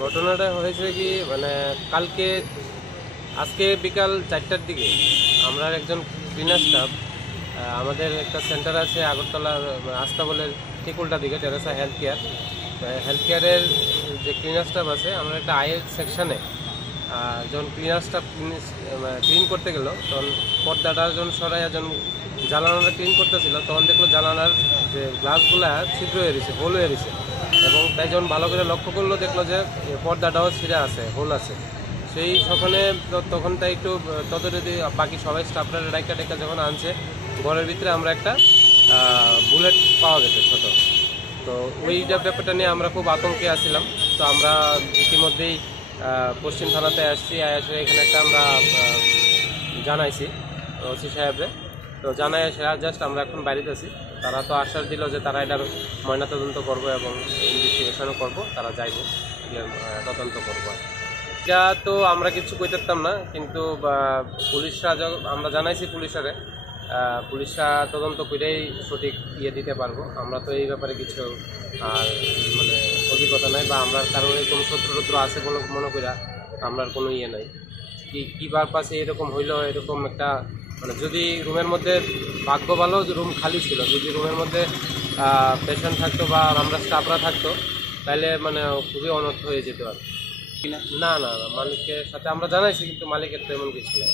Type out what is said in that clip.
ঘটনাটা হয়েছে কি মানে কালকে আজকে বিকাল 4টার দিকে আমরা একজন ক্লিনার স্টাফ আমাদের একটা সেন্টার আছে আগরতলার আস্তাবলের ঠিক উল্টা দিকে টেরেসা হেলথ কেয়ারের যে ক্লিনার স্টাফ আছে আমরা একটা আয়ের সেকশানে যখন ক্লিনার স্টাফ ক্লিন করতে গেল তখন পর্দাটা যখন সরাইয়া যখন জ্বালানোটা ক্লিন করতেছিল তখন দেখলো জ্বালানার যে গ্লাসগুলা ছিদ্র হয়ে রয়েছে হোল হয়ে রয়েছে এবং তাই যখন ভালো করে লক্ষ্য করলো দেখলো যে পর্দাটাও ছিঁড়ে আছে হোল আছে সেই সকালে তখন তাই একটু তত যদি বাকি সবাই স্টাফরা ডাইকা যখন আনছে ঘরের ভিতরে আমরা একটা বুলেট পাওয়া গেছে ছোট। তো ওইটা ব্যাপারটা নিয়ে আমরা খুব আতঙ্কে আসছিলাম। তো আমরা ইতিমধ্যেই পশ্চিম থানাতে আসছি এসে এখানে একটা আমরা জানাইছি ওসি সাহেবরে। তো জানাই সেরা জাস্ট আমরা এখন বাড়িতে আছি। তারা তো আশ্বাস দিল যে তারা এটার ময়নাতদন্ত করবো এবং ইনভেস্টিগেশনও করবো, তারা যাইব তদন্ত করবো। এটা তো আমরা কিছু কইতাম না, কিন্তু পুলিশরা আমরা জানাইছি পুলিশরা তদন্ত করেই সঠিক দিতে পারবো। আমরা তো এই ব্যাপারে কিছু আর মানে অভিজ্ঞতা নাই বা আমরা কারণে কোনো শত্রুদ্র আছে বলে মনে করি আমরার কোনো নাই কি পারপাসে এরকম হইলো। এরকম একটা মানে যদি রুমের মধ্যে ভাগ্য ভালো রুম খালি ছিল, যদি রুমের মধ্যে পেশেন্ট থাকতো বা আমরা স্টাফরা থাকতো তাহলে মানে খুবই অনর্থ হয়ে যেতে পারে। না না না মালিকের সাথে আমরা জানাইছি, কিন্তু মালিকের তেমন কিছু নেই।